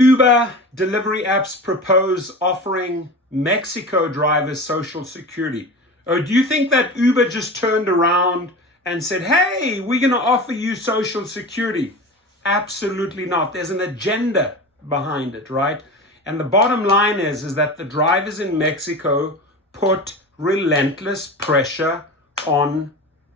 Uber delivery apps propose offering Mexico drivers Social Security. Or do you think that Uber just turned around and said, hey, we're going to offer you Social Security? Absolutely not. There's an agenda behind it, right? And the bottom line is that the drivers in Mexico put relentless pressure on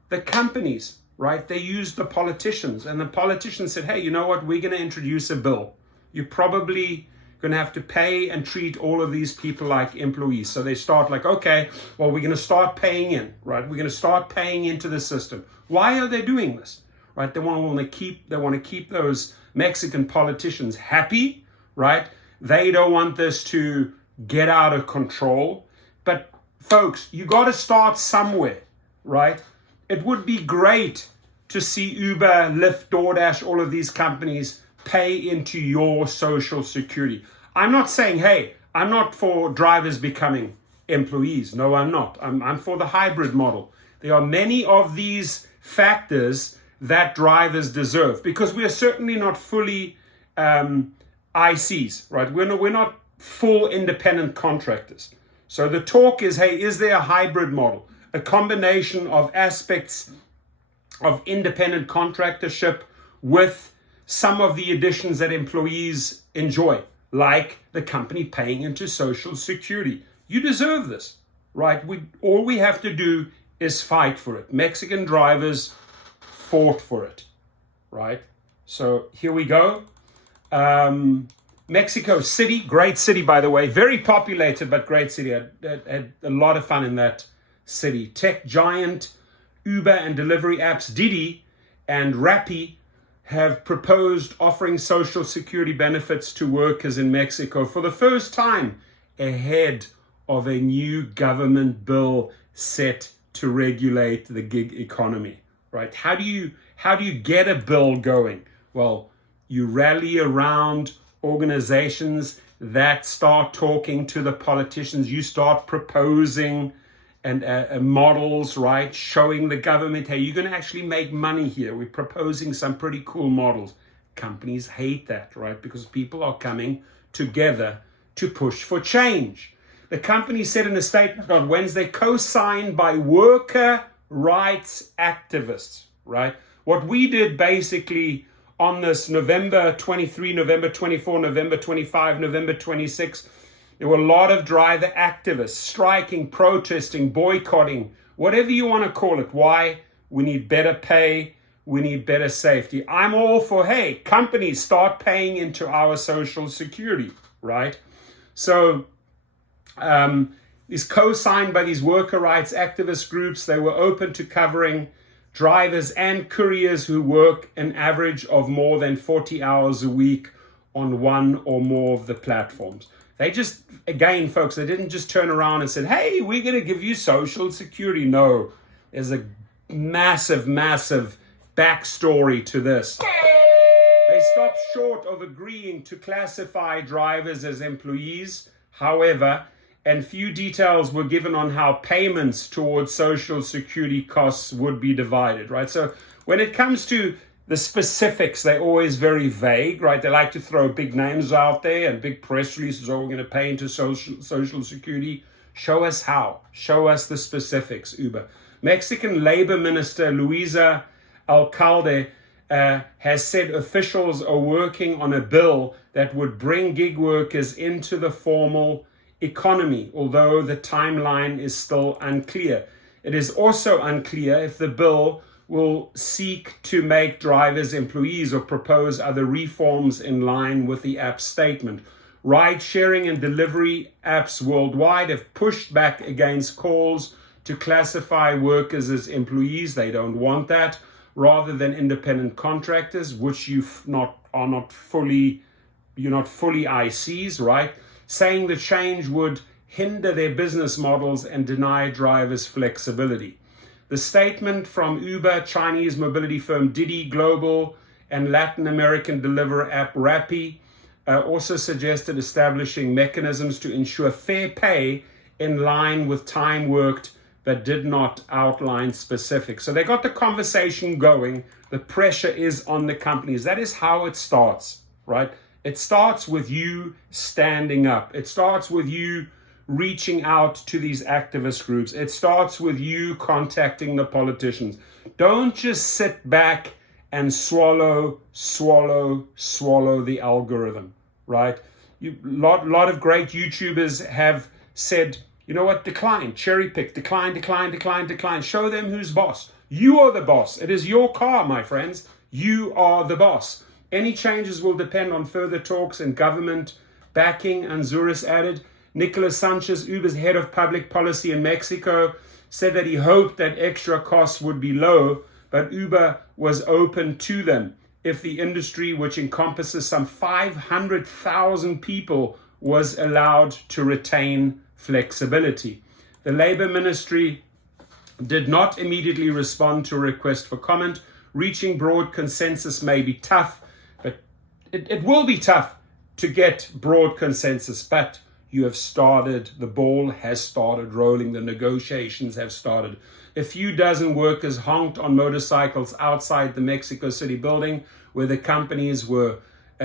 the companies, right? They used the politicians, and the politicians said, hey, you know what? We're going to introduce a bill. You're probably going to have to pay and treat all of these people like employees. So they start like, okay, well, we're going to start paying in, right? We're going to start paying into the system. Why are they doing this, right? They want to keep those Mexican politicians happy, right? They don't want this to get out of control. But folks, you got to start somewhere, right? It would be great to see Uber, Lyft, DoorDash, all of these companies pay into your Social Security. I'm not saying, hey, I'm not for drivers becoming employees. No, I'm not. I'm for the hybrid model. There are many of these factors that drivers deserve, because we are certainly not fully ICs, right? We're not full independent contractors. So the talk is, hey, is there a hybrid model? A combination of aspects of independent contractorship with some of the additions that employees enjoy, like the company paying into Social Security. You deserve this, right? All we have to do is fight for it. Mexican drivers fought for it, right? So here we go. Mexico City, great city, by the way, very populated, but great city. I had a lot of fun in that city. Tech giant Uber and delivery apps Didi and Rappi have proposed offering Social Security benefits to workers in Mexico for the first time ahead of a new government bill set to regulate the gig economy, right? How do you get a bill going? Well, you rally around organizations that start talking to the politicians. You start proposing and models, right? Showing the government, hey, you're going to actually make money here. We're proposing some pretty cool models. Companies hate that, right? Because people are coming together to push for change. The company said in a statement on Wednesday, co-signed by worker rights activists, right? What we did basically on this November 23, November 24, November 25, November 26, there were a lot of driver activists striking, protesting, boycotting, whatever you want to call it. Why? We need better pay. We need better safety. I'm all for, hey, companies start paying into our Social Security, right? So is co-signed by these worker rights activist groups. They were open to covering drivers and couriers who work an average of more than 40 hours a week on one or more of the platforms. They just, again, folks, they didn't just turn around and said, hey, we're going to give you Social Security. No, there's a massive, massive backstory to this. They stopped short of agreeing to classify drivers as employees, however, and few details were given on how payments towards Social Security costs would be divided, right? So when it comes to the specifics, they're always very vague, right? They like to throw big names out there and big press releases, oh, we're going to pay into Social Security. Show us how. Show us the specifics, Uber. Mexican Labor Minister Luisa Alcalde has said officials are working on a bill that would bring gig workers into the formal economy, although the timeline is still unclear. It is also unclear if the bill will seek to make drivers employees or propose other reforms in line with the app's statement. Ride-sharing and delivery apps worldwide have pushed back against calls to classify workers as employees. They don't want that, rather than independent contractors, which you're not fully ICs, right? Saying the change would hinder their business models and deny drivers flexibility. The statement from Uber, Chinese mobility firm Didi, global and Latin American delivery app Rappi also suggested establishing mechanisms to ensure fair pay in line with time worked, but did not outline specifics. So they got the conversation going. The pressure is on the companies. That is how it starts, right? It starts with you standing up. It starts with you reaching out to these activist groups. It starts with you contacting the politicians. Don't just sit back and swallow the algorithm, right? Lot of great YouTubers have said, you know what, decline, cherry pick, decline. Show them who's boss. You are the boss. It is your car, my friends. You are the boss. Any changes will depend on further talks and government backing, Anzuris added. Nicolas Sanchez, Uber's head of public policy in Mexico, said that he hoped that extra costs would be low, but Uber was open to them if the industry, which encompasses some 500,000 people, was allowed to retain flexibility. The Labour Ministry did not immediately respond to a request for comment. Reaching broad consensus may be tough, but it will be tough to get broad consensus, but you have started, the ball has started rolling, the negotiations have started. A few dozen workers honked on motorcycles outside the Mexico City building where the companies were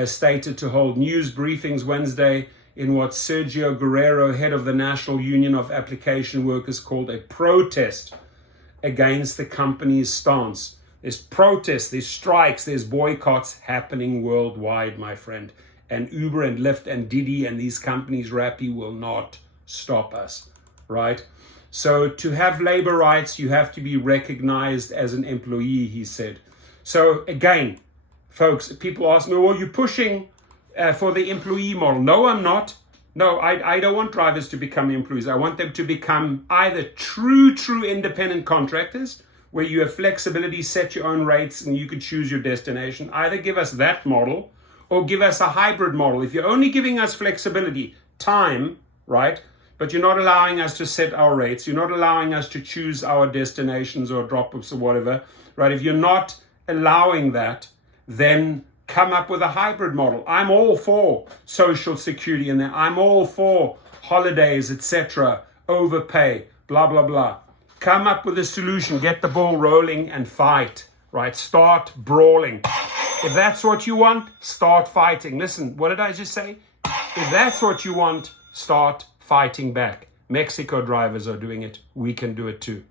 stated to hold news briefings Wednesday in what Sergio Guerrero, head of the National Union of Application Workers, called a protest against the company's stance. There's protests, there's strikes, there's boycotts happening worldwide, my friend. And Uber and Lyft and Didi and these companies, Rappi, will not stop us, right? So to have labor rights, you have to be recognized as an employee, he said. So again, folks, people ask me, well, you're pushing for the employee model. No, I'm not. No, I don't want drivers to become employees. I want them to become either true independent contractors, where you have flexibility, set your own rates, and you could choose your destination. Either give us that model, or give us a hybrid model. If you're only giving us flexibility, time, right? But you're not allowing us to set our rates. You're not allowing us to choose our destinations or drop-offs or whatever, right? If you're not allowing that, then come up with a hybrid model. I'm all for social security in there. I'm all for holidays, etc., overpay, blah, blah, blah. Come up with a solution. Get the ball rolling and fight, right? Start brawling. If that's what you want, start fighting. Listen, what did I just say? If that's what you want, start fighting back. Mexico drivers are doing it. We can do it too.